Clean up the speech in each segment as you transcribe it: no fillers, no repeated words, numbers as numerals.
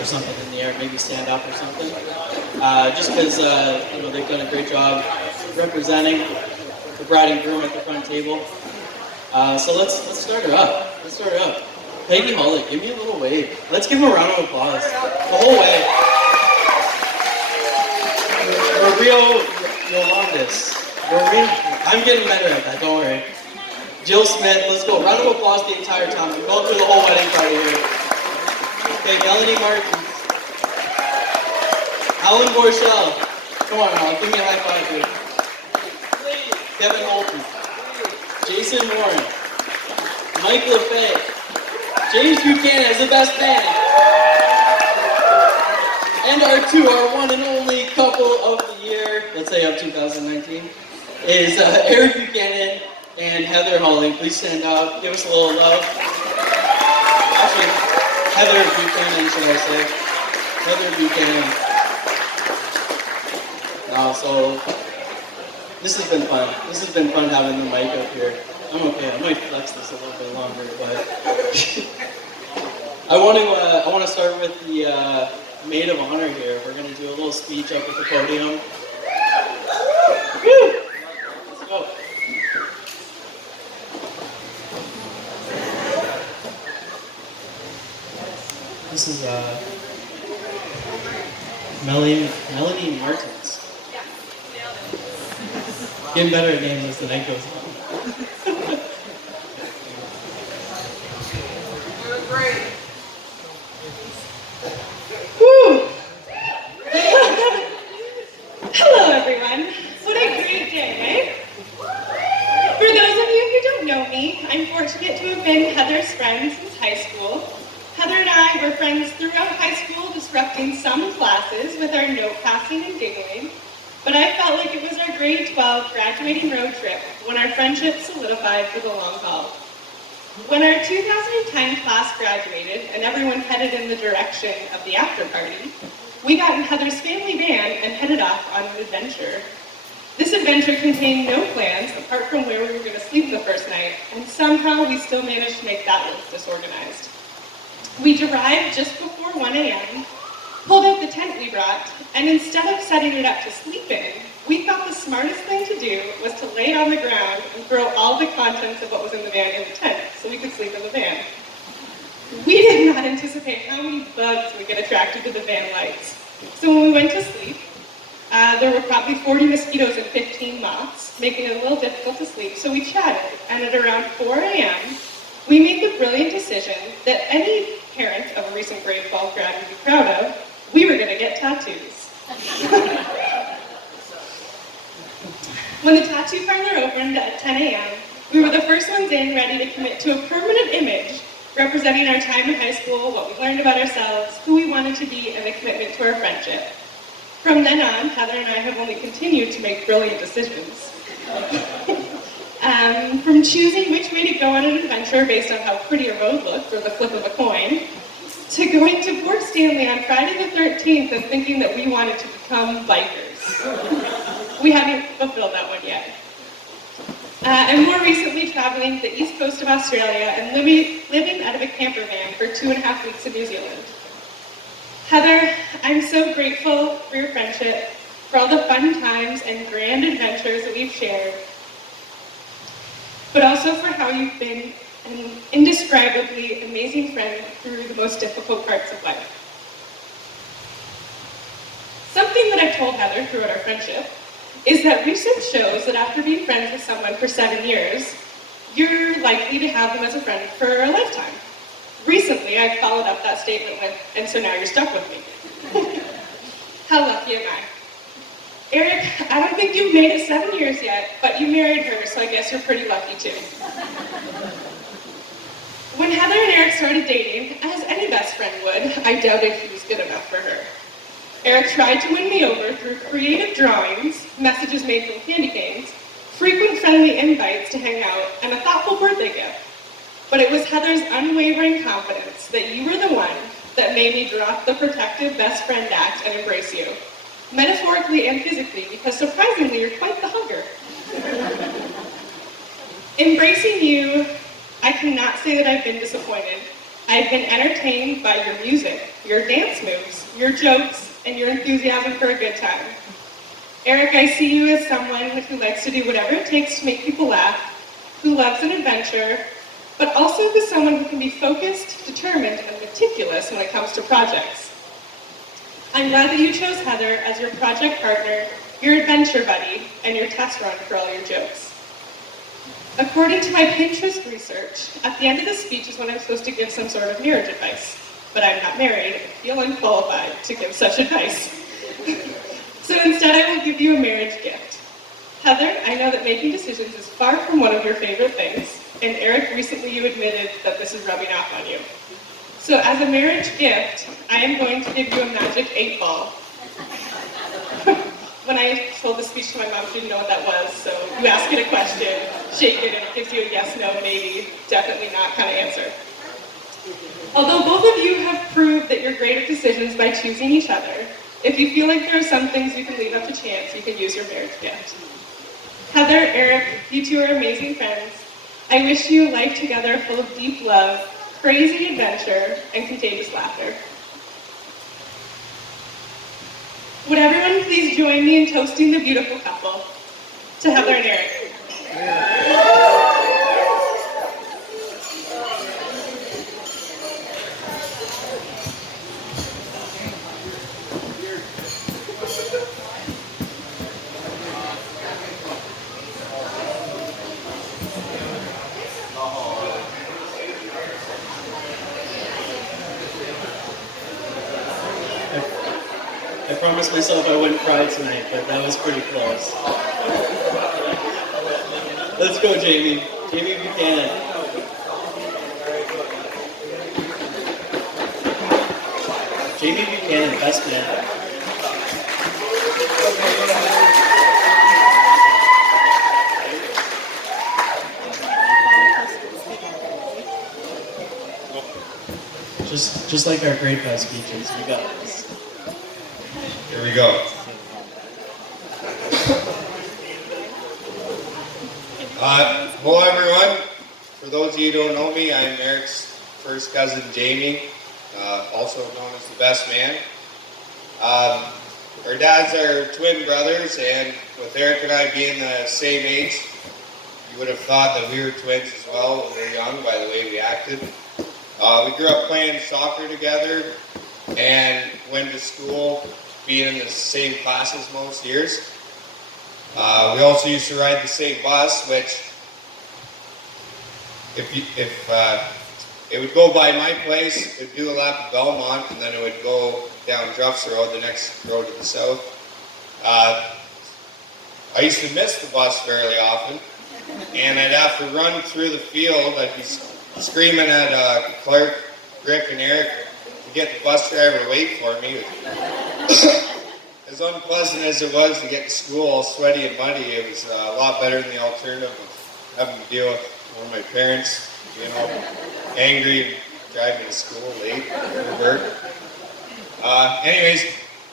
or something in the air, maybe stand up or something. Just because they've done a great job representing the bride and groom at the front table. So let's start her up. Let's start her up. Peggy Holly, give me a little wave. Let's give her a round of applause. The whole way. Mario Yolandis. I'm getting better at that, don't worry. Jill Smith, let's go. Round of applause the entire time. We're going through the whole wedding party here. Okay, Melanie Martin. Alan Borchell. Come on, Alan, give me a high five here. Kevin Holton. Jason Warren. Mike LaFay. James Buchanan is the best man. And our one and only couple of the year, let's say of 2019, is Eric Buchanan and Heather Holly. Please stand up, give us a little love. Actually, Heather Buchanan, should I say. Heather Buchanan. So, this has been fun. This has been fun having the mic up here. I'm okay, I might flex this a little bit longer, but I want to start with the maid of honor here. We're going to do a little speech up at the podium. Woo! Let's go. This is Melanie Martins. Getting better at names as the night goes on. Doing great. Woo! Hello, everyone. What a great day, eh? For those of you who don't know me, I'm fortunate to have been Heather's friend since high school. Heather and I were friends throughout high school, disrupting some classes with our note passing and giggling. But I felt like it was our grade 12 graduating road trip when our friendship solidified for the long haul. When our 2010 class graduated and everyone headed in the direction of the after party, we got in Heather's family van and headed off on an adventure. This adventure contained no plans apart from where we were going to sleep the first night, and somehow we still managed to make that look disorganized. We arrived just before 1 a.m., pulled out the tent we brought, and instead of setting it up to sleep in, we thought the smartest thing to do was to lay it on the ground and throw all the contents of what was in the van in the tent so we could sleep in the van. We did not anticipate how many bugs would get attracted to the van lights. So when we went to sleep, there were probably 40 mosquitoes and 15 moths, making it a little difficult to sleep, so we chatted, and at around 4 a.m., we made the brilliant decision that any parent of a recent grade 12 grad would be proud of. We were going to get tattoos. When the tattoo parlor opened at 10 a.m., we were the first ones in, ready to commit to a permanent image representing our time in high school, what we learned about ourselves, who we wanted to be, and a commitment to our friendship. From then on, Heather and I have only continued to make brilliant decisions. From choosing which way to go on an adventure based on how pretty a road looked or the flip of a coin, to going to Port Stanley on Friday the 13th and thinking that we wanted to become bikers. We haven't fulfilled that one yet. And more recently, traveling to the east coast of Australia and living out of a camper van for 2.5 weeks in New Zealand. Heather, I'm so grateful for your friendship, for all the fun times and grand adventures that we've shared, but also for how you've been an indescribably amazing friend through the most difficult parts of life. Something that I've told Heather throughout our friendship is that research shows that after being friends with someone for 7 years, you're likely to have them as a friend for a lifetime. Recently, I followed up that statement with, and so now you're stuck with me. How lucky am I? Eric, I don't think you've made it 7 years yet, but you married her, so I guess you're pretty lucky too. When Heather and Eric started dating, as any best friend would, I doubted he was good enough for her. Eric tried to win me over through creative drawings, messages made from candy canes, frequent friendly invites to hang out, and a thoughtful birthday gift. But it was Heather's unwavering confidence that you were the one that made me drop the protective best friend act and embrace you. Metaphorically and physically, because surprisingly, you're quite the hugger. Embracing you, I cannot say that I've been disappointed. I've been entertained by your music, your dance moves, your jokes, and your enthusiasm for a good time. Eric, I see you as someone who likes to do whatever it takes to make people laugh, who loves an adventure, but also as someone who can be focused, determined, and meticulous when it comes to projects. I'm glad that you chose Heather as your project partner, your adventure buddy, and your test run for all your jokes. According to my Pinterest research, at the end of the speech is when I'm supposed to give some sort of marriage advice, but I'm not married and feel unqualified to give such advice. So instead I will give you a marriage gift. Heather, I know that making decisions is far from one of your favorite things, and Eric, recently you admitted that this is rubbing off on you. So as a marriage gift, I am going to give you a magic 8-ball. When I told the speech to my mom, she didn't know what that was, so you ask it a question, shake it, and it gives you a yes, no, maybe, definitely not kind of answer. Although both of you have proved that you're great at decisions by choosing each other, if you feel like there are some things you can leave up to chance, you can use your marriage gift. Heather, Eric, you two are amazing friends. I wish you a life together full of deep love, crazy adventure, and contagious laughter. Would everyone please join me in toasting the beautiful couple? To Heather and Eric. I promised myself I wouldn't cry tonight, but that was pretty close. Let's go, Jamie. Jamie Buchanan. Jamie Buchanan, best man. Just like our grade class speeches, we got this. Here we go. Hello everyone. For those of you who don't know me, I'm Eric's first cousin Jamie, also known as the best man. Our dads are twin brothers, and with Eric and I being the same age, you would have thought that we were twins as well when we were young by the way we acted. We grew up playing soccer together and went to school being in the same classes most years. We also used to ride the same bus, which it would go by my place, it would do a lap of Belmont, and then it would go down Druffs Road, the next road to the south. I used to miss the bus fairly often, and I'd have to run through the field. I'd be screaming at Clark, Rick, and Eric to get the bus driver to wait for me. As unpleasant as it was to get to school all sweaty and muddy, it was a lot better than the alternative of having to deal with one of my parents, angry and driving to school late for work. Anyways,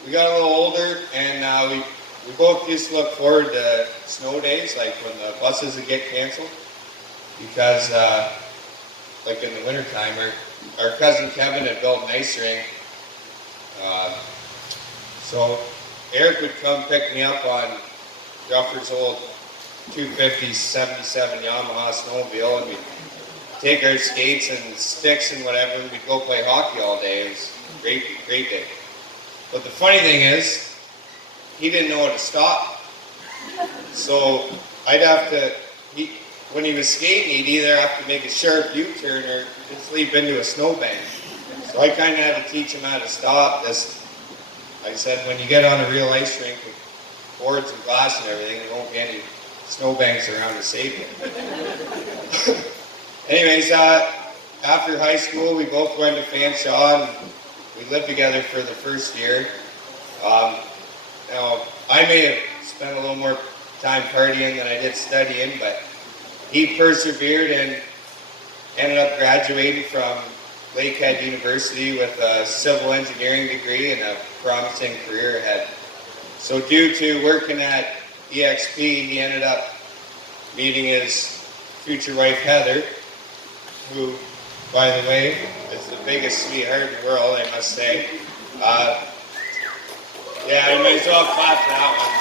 we got a little older, and we both used to look forward to snow days, like when the buses would get canceled, because like in the wintertime, our cousin Kevin had built an ice rink. So Eric would come pick me up on Duffer's old 250 77 Yamaha snowmobile, and we'd take our skates and sticks and whatever, and we'd go play hockey all day. It was a great day. But the funny thing is, he didn't know how to stop. So I'd have to, when he was skating, he'd either have to make a sharp U-turn or just leap into a snowbank. So I kind of had to teach him how to stop. I said, when you get on a real ice rink with boards and glass and everything, there won't be any snowbanks around to save you. Anyways, after high school, we both went to Fanshawe, and we lived together for the first year. Now, I may have spent a little more time partying than I did studying, but he persevered and ended up graduating from Lakehead University with a civil engineering degree and a promising career ahead. So due to working at EXP, he ended up meeting his future wife Heather, who by the way, is the biggest sweetheart in the world, I must say. Yeah, you might as well clap for that one.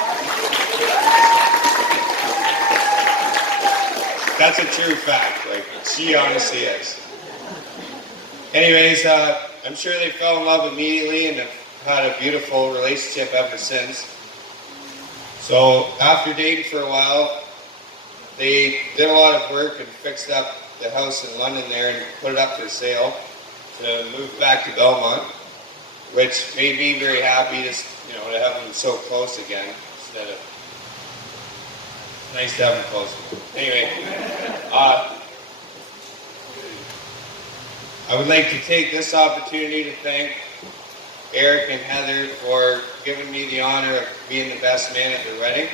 That's a true fact. Like, she honestly is. Anyways, I'm sure they fell in love immediately and have had a beautiful relationship ever since. So after dating for a while, they did a lot of work and fixed up the house in London there and put it up for sale to move back to Belmont, which made me very happy to have them so close again instead of nice to have them close. Anyway, I would like to take this opportunity to thank Eric and Heather for giving me the honor of being the best man at their wedding.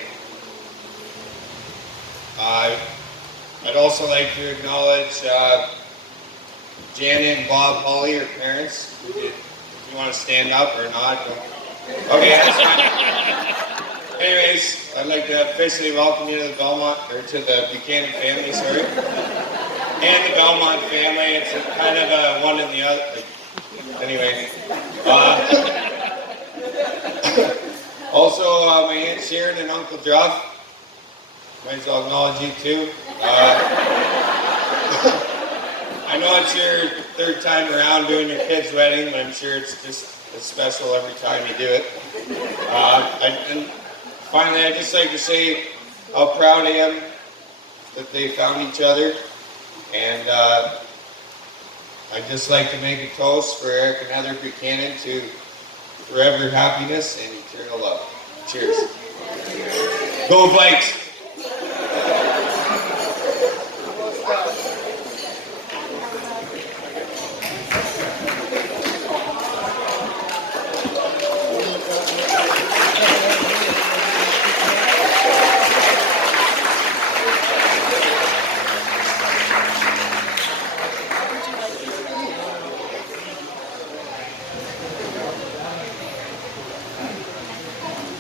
I'd also like to acknowledge Janet and Bob Hawley, her parents. If you want to stand up or not. Okay, that's fine. Anyways, I'd like to officially welcome you to the Buchanan family, sorry. And the Belmont family. It's kind of a one and the other. Anyway. Also, my Aunt Sharon and Uncle Jeff. Might as well acknowledge you too. I know it's your third time around doing your kid's wedding, but I'm sure it's just as special every time you do it. And finally, I'd just like to say how proud I am that they found each other. And I'd just like to make a toast for Eric and Heather Buchanan to forever happiness and eternal love. Cheers. Go Vikes!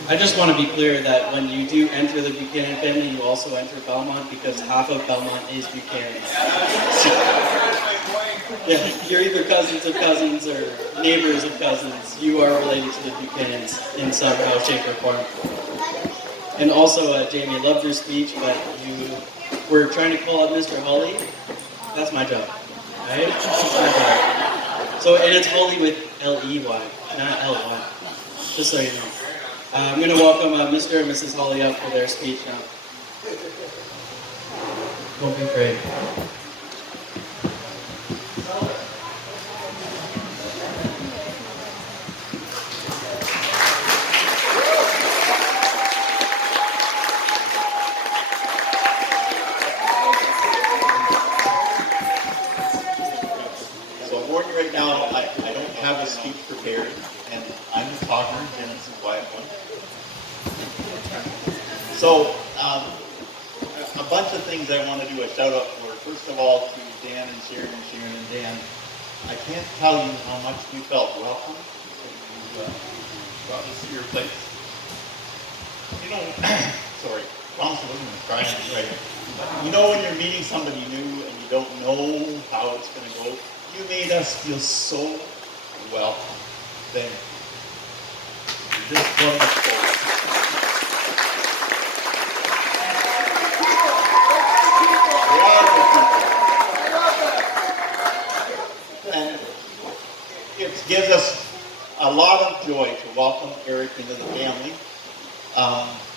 I just want to be clear that when you do enter the Buchanan family, you also enter Belmont because half of Belmont is Buchanan. Yeah, you're either cousins of cousins or neighbors of cousins. You are related to the Buchanans in some how, shape, or form. And also, Jamie, I loved your speech, but you were trying to call up Mr. Hawley. That's my job, right? That's my job. So, and it's Hawley with L-E-Y, not L-Y, just so you know. I'm going to welcome Mr. and Mrs. Hawley up for their speech now. Don't be afraid. So I'm warning you right now, I don't have a speech prepared, and I'm the talker, and it's a quiet one. So, a bunch of things I want to do a shout out for. First of all, to Dan and Sharon and Dan. I can't tell you how much we felt welcome when you brought us to your place. You know, sorry, promise I wasn't going to cry anyway. But you know when you're meeting somebody new and you don't know how it's going to go, you made us feel so welcome. Thank you. You're just wonderful. And it gives us a lot of joy to welcome Eric into the family.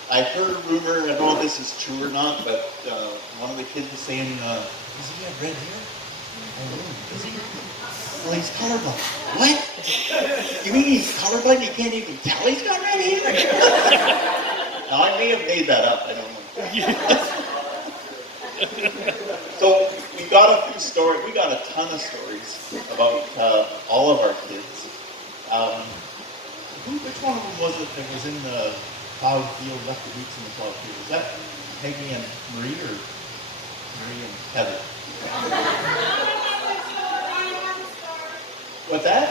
I've heard a rumor, I don't know if this is true or not, but one of the kids was saying, does he have red hair? Does he? Well, he's colorblind. What? You mean he's colorblind? You can't even tell he's got red hair? Now, I may have made that up, I don't know. So we got a few stories. We got a ton of stories about all of our kids. Which one of them was it that was in the plow field, left the boots in the plow field? Was that Peggy and Marie or Marie and Heather? What's that?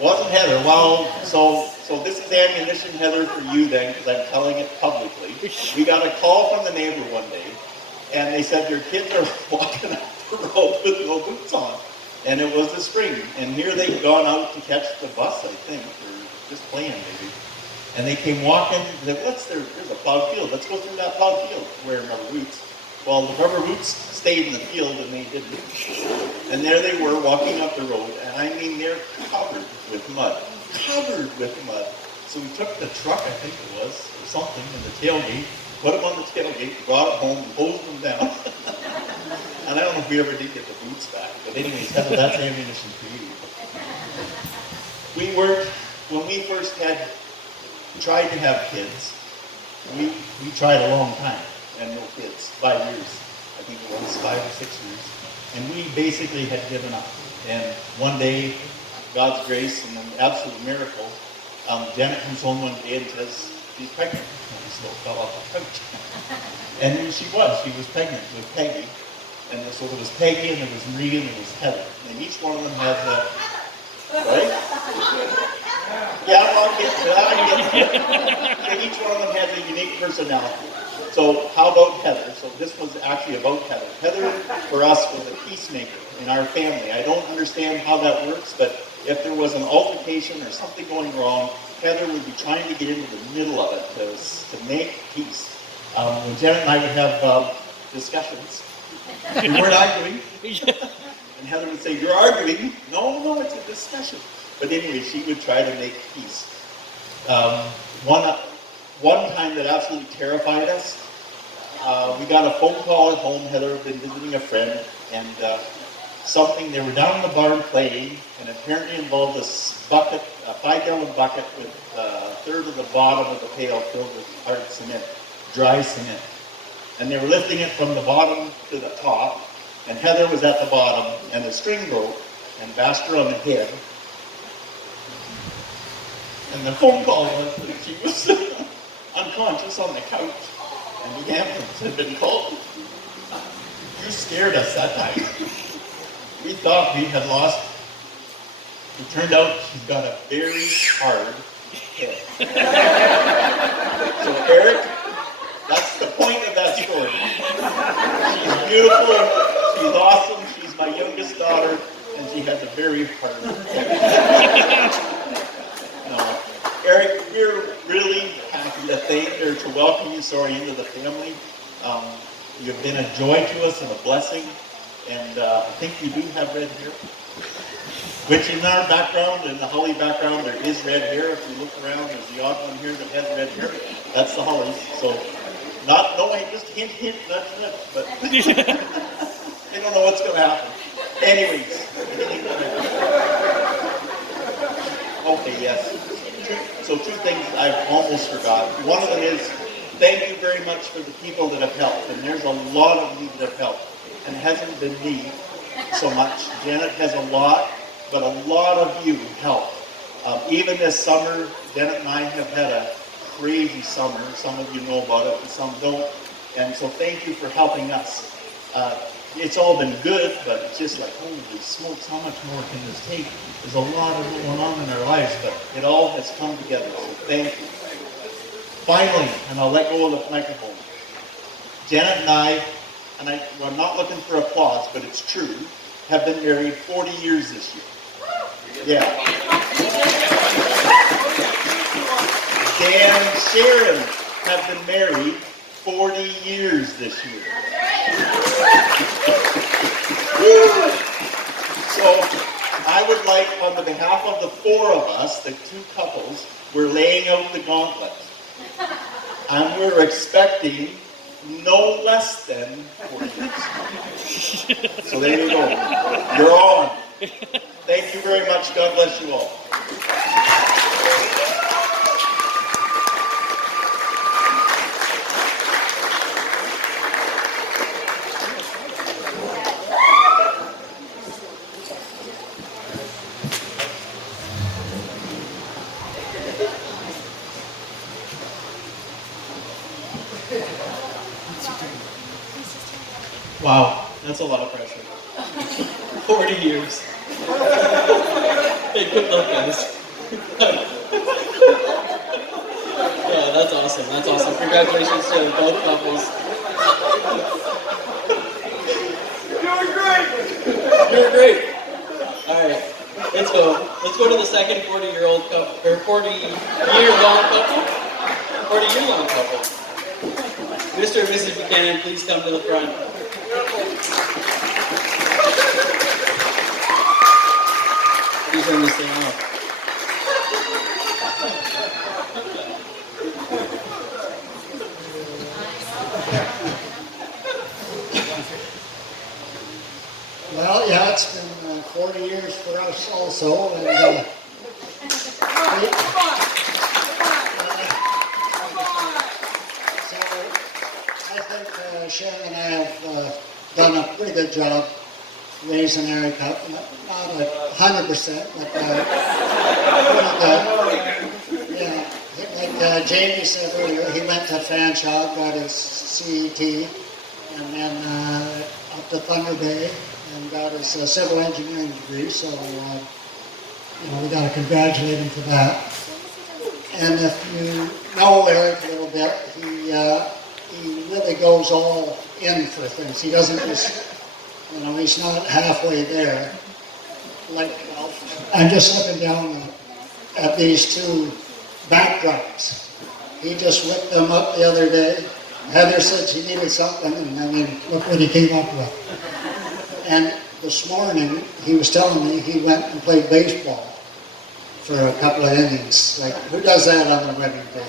Wasn't Heather. Well, so this is ammunition, Heather, for you then, because I'm telling it publicly. We got a call from the neighbor one day, and they said their kids are walking up road with no boots on. And it was the spring. And here they'd gone out to catch the bus, I think, or just playing maybe. And they came walking, and they said, there's a plowed field. Let's go through that plowed field, wearing rubber boots. Well, the rubber boots stayed in the field and they didn't. And there they were walking up the road, and I mean, they're covered with mud. Covered with mud. So we took the truck, I think it was, or something, in the tailgate, put them on the tailgate, brought it home, and hosed them down. And I don't know if we ever did get the boots back, but anyways, that's ammunition for you. We worked, when we first tried to have kids, we tried a long time, and no kids, 5 years. I think it was 5 or 6 years. And we basically had given up. And one day, God's grace and an absolute miracle, Janet comes home one day and says, she's pregnant. And we still fell off the couch. And then she was pregnant with Peggy. And so there was Peggy, and there was Marie, and there was Heather. And each one of them has a, right? Yeah, I'll get to that. And each one of them has a unique personality. So how about Heather? So this was actually about Heather. Heather, for us, was a peacemaker in our family. I don't understand how that works, but if there was an altercation or something going wrong, Heather would be trying to get into the middle of it to make peace. When Janet and I would have discussions, we weren't arguing. And Heather would say, you're arguing. No, it's a discussion. But anyway, she would try to make peace. One time that absolutely terrified us, we got a phone call at home. Heather had been visiting a friend, and they were down in the barn playing, and apparently involved a bucket, a 5-gallon bucket with a third of the bottom of the pail filled with hard cement, dry cement. And they were lifting it from the bottom to the top, and Heather was at the bottom, and the string broke and bashed her on the head. And the phone call was that she was unconscious on the couch, and the ambulance had been called. You scared us that time. We thought we had lost. It turned out she's got a very hard head. So Eric, that's the point of that story. She's beautiful, she's awesome, she's my youngest daughter, and she has a very hard head. No. Eric, we're really happy to welcome you, into the family. You've been a joy to us and a blessing, and I think you do have red hair. Which in our background, in the Holly background, there is red hair. If you look around, there's the odd one here that has red hair. That's the Hollies. So, just hint, nudge, but they don't know what's going to happen. Anyways, okay, yes. So 2 things I've almost forgot. One of them is, thank you very much for the people that have helped. And there's a lot of you that have helped. And it hasn't been me so much. Janet has a lot, but a lot of you help. Even this summer, Janet and I have had a crazy summer. Some of you know about it, and some don't. And so thank you for helping us. It's all been good, but it's just like, holy smokes, how much more can this take? There's a lot of going on in our lives, but it all has come together, so thank you. Finally, and I'll let go of the microphone. Janet and I'm not looking for applause, but it's true, have been married 40 years this year. Yeah. Dan and Sharon have been married 40 years this year. So I would like, on the behalf of the 4 of us, the 2 couples, we're laying out the gauntlet. And we're expecting no less than 40 years. So there you go. You're on. Thank you very much. God bless you all. Wow, that's a lot of pressure. 40 years. Hey, good luck, guys. Yeah, that's awesome. That's awesome. Congratulations to both couples. You're great! You're great. All right, let's go. Let's go to the second 40-year-old couple, or 40-year-long couple. 40-year-long couple. Mr. and Mrs. Buchanan, please come to the front. These are missing out. Well, yeah, it's been 40 years for us also, and so I think Sharon and I have done a pretty good job raising Eric up. Not 100%, but pretty good. Yeah, like Jamie said earlier, he went to Fanshawe, got his CET, and then up to Thunder Bay, and got his civil engineering degree, so we got to congratulate him for that. And if you know Eric a little bit, he really goes all in for things. He doesn't just, he's not halfway there. Like, I'm just looking down at these two backdrops. He just whipped them up the other day. Heather said she needed something, and I mean, look what he came up with. And this morning, he was telling me he went and played baseball for a couple of innings. Like, who does that on their wedding day?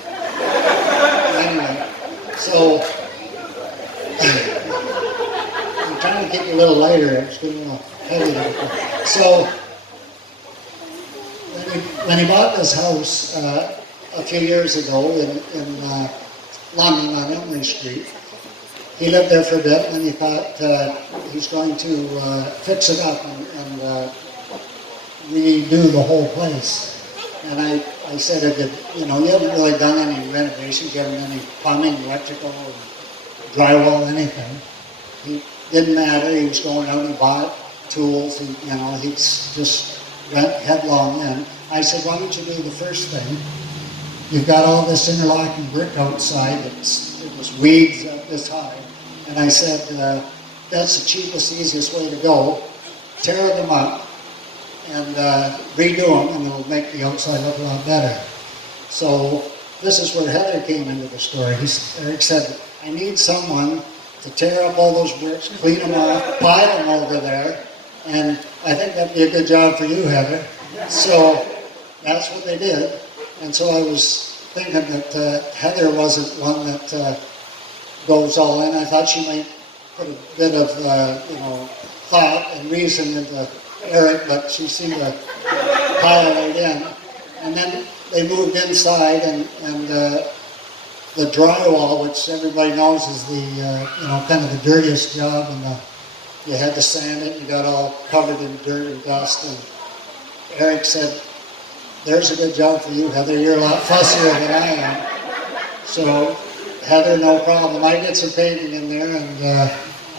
Anyway, so I'm trying to get you a little lighter. It's getting a little heavy. So when he bought this house a few years ago in London on Emory Street, he lived there for a bit, and he thought he's going to fix it up and redo the whole place. And I said, you haven't really done any renovations, you haven't done any plumbing, electrical, drywall, anything. He didn't matter, he was going out and bought tools, and he just went headlong in. I said, why don't you do the first thing? You've got all this interlocking brick outside, it was weeds up this high. And I said, that's the cheapest, easiest way to go. Tear them up and redo them, and it'll make the outside look a lot better. So this is where Heather came into the story. Eric said, I need someone to tear up all those bricks, clean them off, pile them over there, and I think that'd be a good job for you, Heather. So that's what they did. And so I was thinking that Heather wasn't one that goes all in. I thought she might put a bit of, thought and reason into Eric, but she seemed to pile right in. And then they moved inside, and the drywall, which everybody knows is the, kind of the dirtiest job, and you had to sand it, and you got all covered in dirt and dust. And Eric said, there's a good job for you, Heather. You're a lot fussier than I am. So, Heather, no problem. I did some painting in there, and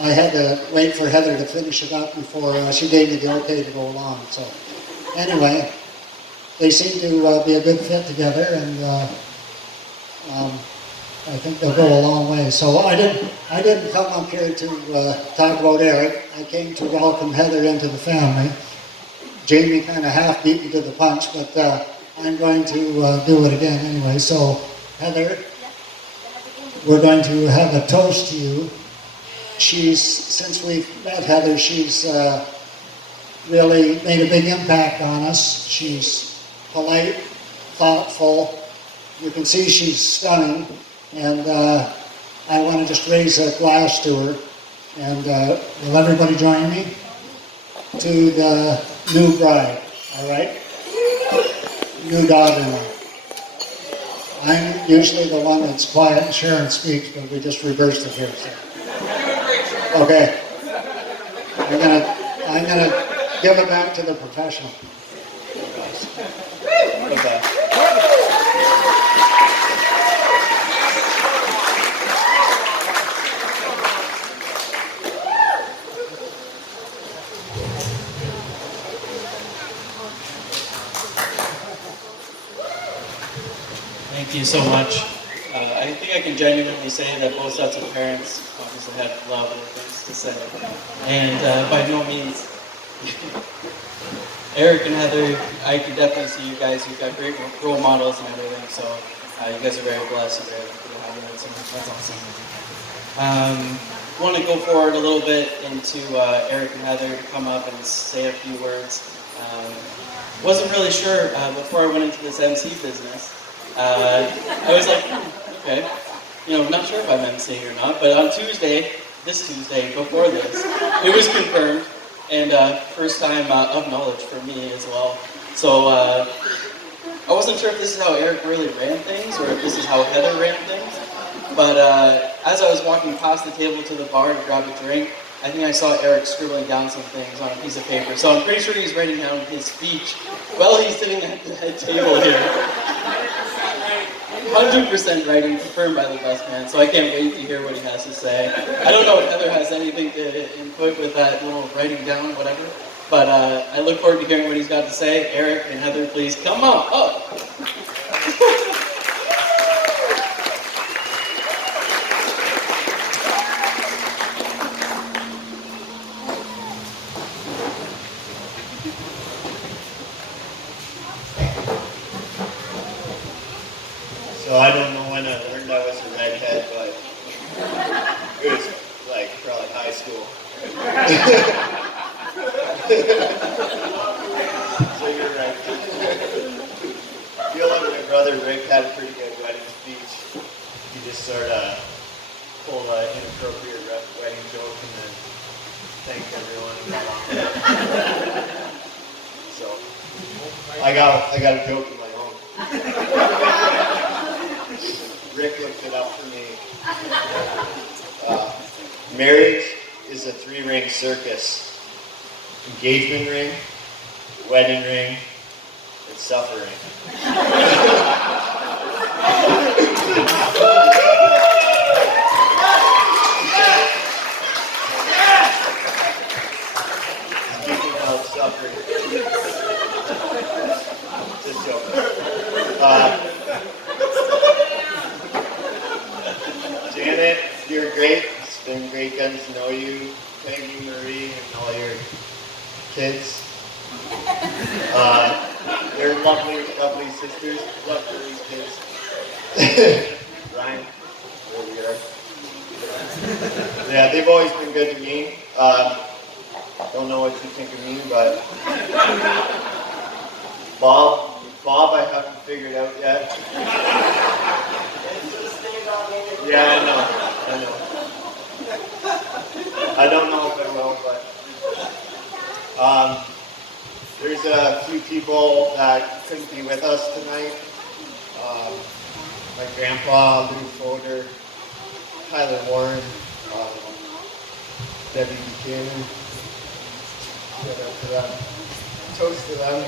I had to wait for Heather to finish it up before she gave me the okay to go along. So, anyway, they seem to be a good fit together, and I think they'll go a long way. So I didn't come up here to talk about Eric. I came to welcome Heather into the family. Jamie kind of half beat me to the punch, but I'm going to do it again anyway. So, Heather, we're going to have a toast to you. Since we've met Heather, she's really made a big impact on us. She's polite, thoughtful. You can see she's stunning, and I want to just raise a glass to her. And will everybody join me? To the new bride, all right? New daughter-in-law. I'm usually the one that's quiet and Sharon speaks, but we just reversed it here. So. Okay. I'm gonna give it back to the professional. Okay. Thank you so much. I think I can genuinely say that both sets of parents obviously had love and things to say. And by no means, Eric and Heather, I can definitely see you guys. You've got great role models and everything. So you guys are very blessed and very lucky to have them. That's awesome. Want to go forward a little bit into Eric and Heather to come up and say a few words. Wasn't really sure before I went into this MC business. I was like, okay, not sure if I'm MCing or not, but on this Tuesday, before this, it was confirmed, and first time of knowledge for me as well. So I wasn't sure if this is how Eric really ran things, or if this is how Heather ran things, but as I was walking past the table to the bar to grab a drink, I think I saw Eric scribbling down some things on a piece of paper. So I'm pretty sure he's writing down his speech while he's sitting at the head table here. 100% writing, confirmed by the best man, so I can't wait to hear what he has to say. I don't know if Heather has anything to input with that little writing down, whatever, but I look forward to hearing what he's got to say. Eric and Heather, please come on up. So I don't know when I learned I was a redhead, but it was like probably high school. So you're right. I feel like my brother Rick had a pretty good wedding speech. He just sort of told an inappropriate wedding joke and then thanked everyone and got on with it. So I got a joke of my own. Rick looked it up for me. Marriage is a 3-ring circus. Engagement ring, wedding ring, and suffering. Speaking of suffering. Just joking. Janet, you're great. It's been great getting to know you. Peggy, Marie, and all your kids. They're lovely, lovely sisters. Love Marie's kids. Ryan, there we are. Yeah, they've always been good to me. Don't know what you think of me, but Bob, I haven't figured out yet. Yeah, I know. I don't know if I will, but there's a few people that couldn't be with us tonight. My grandpa, Lou Foder, Tyler Warren, Debbie Buchanan. Shout out to them. Toast to them.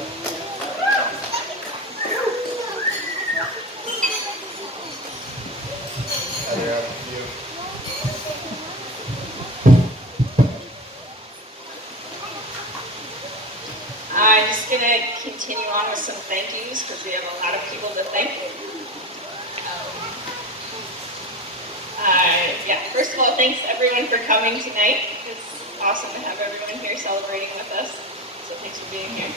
Heather, up to you. I'm just going to continue on with some thank yous because we have a lot of people to thank. First of all, thanks everyone for coming tonight. It's awesome to have everyone here celebrating with us. So thanks for being here.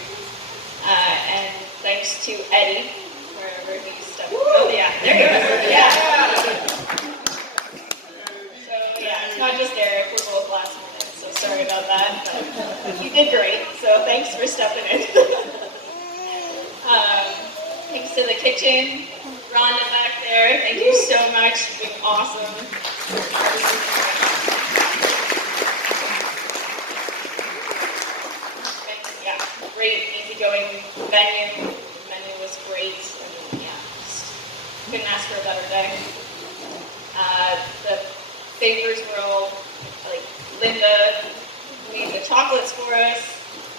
And thanks to Eddie, wherever he stepped. Oh yeah, there he is. Yeah. So yeah, it's not just Eric, we're both last minute, so sorry about that. But you did great, so thanks for stepping in. Thanks to the kitchen, Rhonda back there, thank you so much, you've been awesome. And yeah, great, easygoing venue. The menu was great, and yeah, just couldn't ask for a better day. The favors were all, like, Linda made the chocolates for us,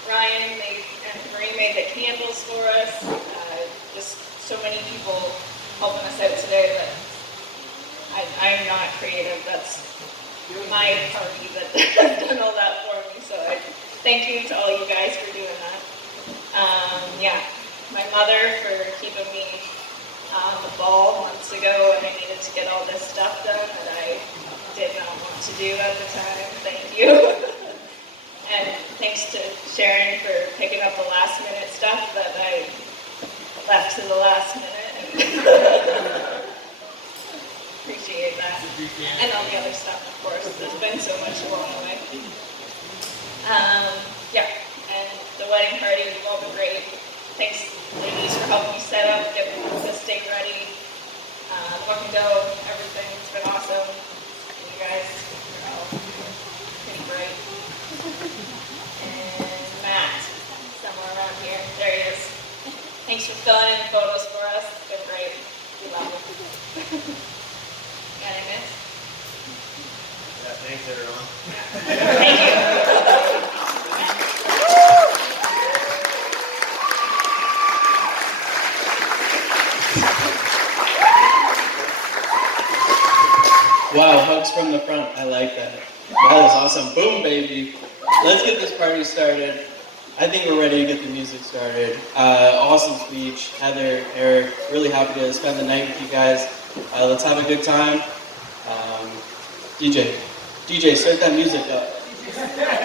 Ryan and Marie made the candles for us, just so many people helping us out today that I'm not creative, that's my party that has done all that for me, so I thank you to all you guys for doing that. My mother for keeping me on the ball months ago when I needed to get all this stuff done that I did not want to do at the time. Thank you. And thanks to Sharon for picking up the last minute stuff that I left to the last minute. Appreciate that. And all the other stuff, of course. There's been so much along the way. Yeah, and the wedding party has all been great. Thanks, ladies, for helping me set up, get this thing ready. Look and go, everything. It's been awesome. You guys are all pretty bright. And Matt, somewhere around here. There he is. Thanks for filling in photos for us. It's been great. We love it. Got any miss? Yeah, thanks everyone. Thank you. Wow, hugs from the front. I like that. That is awesome. Boom, baby. Let's get this party started. I think we're ready to get the music started. Awesome speech. Heather, Eric, really happy to spend the night with you guys. Let's have a good time. DJ, start that music up.